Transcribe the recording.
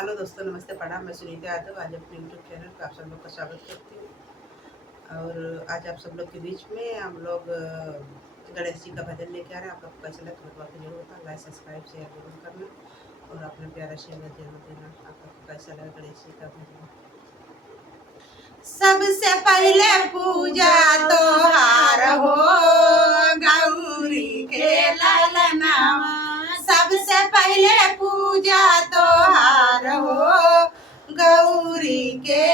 हेलो दोस्तों, नमस्ते, प्रणाम। मैं सुनीता यादव आज अपने यूट्यूब चैनल पर आप सब लोग का स्वागत करती हूँ। और आज आप सब लोग के बीच में हम लोग गणेश जी का भजन लेके आ रहे हैं। आप लोग को कैसा लगे बताते जरूर होता, लाइक सब्सक्राइब शेयर जरूर करना और अपना प्यारा शेयर जरूर देना। आप लोग को कैसा लगा गणेश जी का भजन? सबसे पहले पूजा तोहार हो गौरी के ललना, सबसे पहले पूजा तोहार हो गौरी के